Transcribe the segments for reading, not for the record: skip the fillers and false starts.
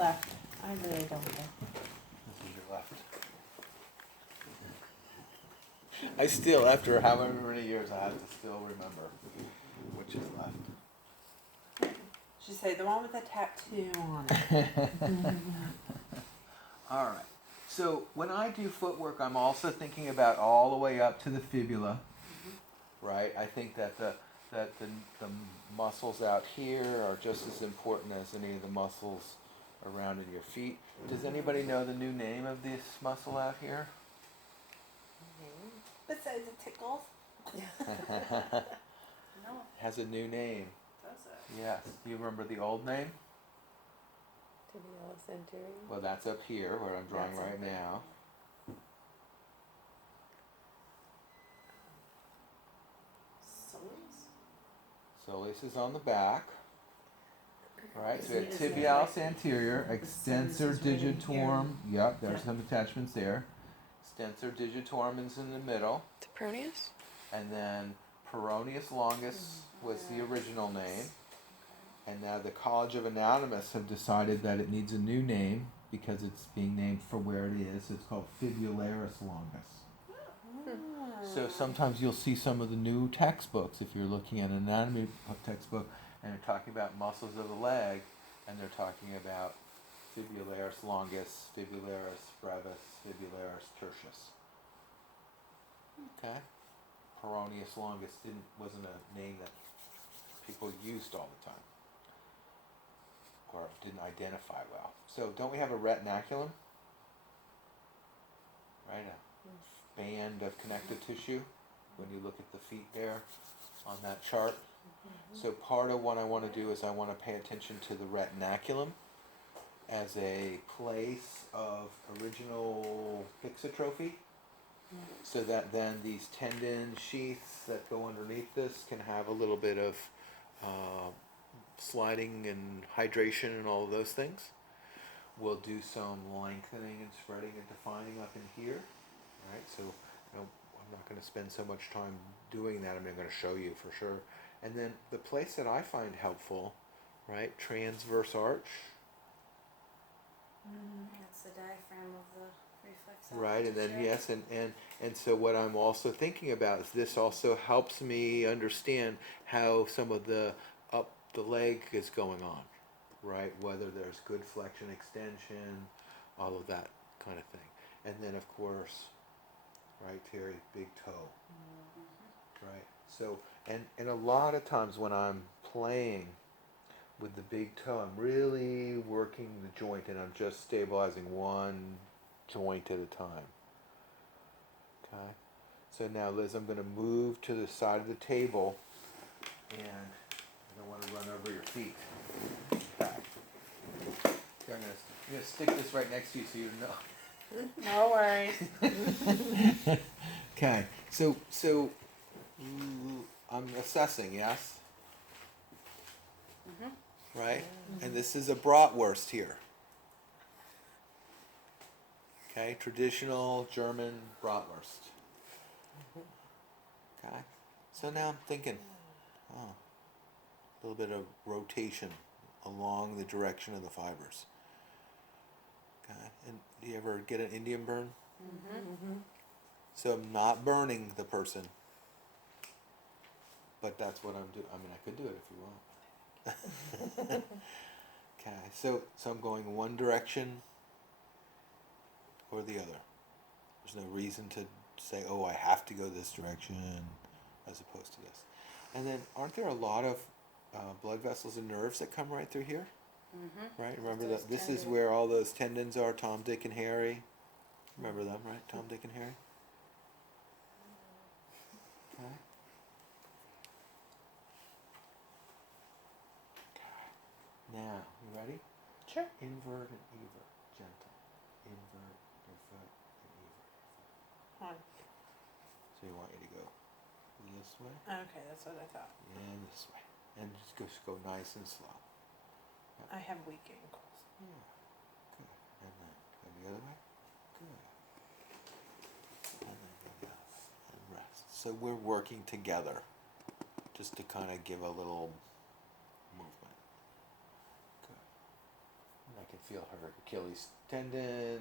left. I really don't care. This is your left. I still, after however many years, I have to still remember which is left. Should say the one with the tattoo on it. All right. So when I do footwork, I'm also thinking about all the way up to the fibula, right? I think that the muscles out here are just as important as any of the muscles around in your feet. Does anybody know the new name of this muscle out here? Besides it tickles. No, Has a new name. does it? Yes. Do you remember the old name? Tibialis anterior. Well, that's up here where I'm drawing That's right up there. now. Soles? Soleus is on the back. Right, so we have Is it tibialis anterior, extensor digitorum. Yep, there's some attachments there. Extensor digitorum is in the middle. The peroneus? And then peroneus longus was the original name. And now the College of Anatomists have decided that it needs a new name because it's being named for where it is. It's called fibularis longus. So sometimes you'll see some of the new textbooks, if you're looking at an anatomy textbook, and they're talking about muscles of the leg, and they're talking about fibularis longus, fibularis brevis, fibularis tertius. Okay? Peroneus longus wasn't a name that people used all the time, or didn't identify well. So don't we have a retinaculum? Right, a band of connective tissue when you look at the feet there on that chart. So part of what I want to do is I want to pay attention to the retinaculum as a place of original pixotrophy, so that then these tendon sheaths that go underneath this can have a little bit of sliding and hydration and all of those things. We'll do some lengthening and spreading and defining up in here. Right, so I'm not going to spend so much time doing that. I'm going to show you for sure. And then the place that I find helpful, right, transverse arch. That's the diaphragm of the reflex. Right, and then yes, and so what I'm also thinking about is this also helps me understand how some of the up the leg is going on, right? Whether there's good flexion, extension, all of that kind of thing. And then of course, right, Terry, big toe, right? So, and a lot of times when I'm playing with the big toe, I'm really working the joint and I'm just stabilizing one joint at a time. Okay? So now, Liz, I'm going to move to the side of the table and I don't want to run over your feet. Okay. So I'm going to stick this right next to you so you know. No worries. Okay, so I'm assessing, yes? Right? And this is a bratwurst here. Okay, traditional German bratwurst. Okay, so now I'm thinking, a little bit of rotation along the direction of the fibers. Okay, and do you ever get an Indian burn? So I'm not burning the person, but that's what I'm doing. I mean, I could do it if you want. Okay, so I'm going one direction or the other. There's no reason to say, oh, I have to go this direction as opposed to this. And then aren't there a lot of blood vessels and nerves that come right through here? Right? Remember that this is where all those tendons are, Tom, Dick, and Harry. Remember them, right? Tom, Dick, and Harry? Okay. Now, you ready? Sure. Invert and evert. Gentle. Invert your foot and evert your foot. On. So you want you to go this way Okay, that's what I thought. and this way. And just go nice and slow. I have weak ankles. Yeah. Good. And then go the other way. Good. And then go down and rest. So we're working together just to kind of give a little movement. Good. And I can feel her Achilles tendon.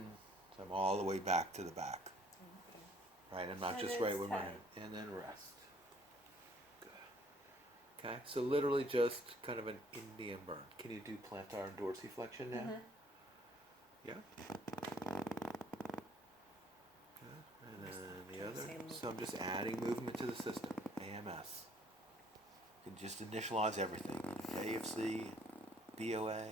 So I'm all the way back to the back. Right, I'm not And just it's right with my tight. hand. And then rest. Good. Okay, so literally just kind of an Indian burn. Can you do plantar and dorsiflexion now? Mhm. Yeah. Good. And then the other. So I'm just adding movement to the system. AMS. You can just initialize everything. AFC, BOA.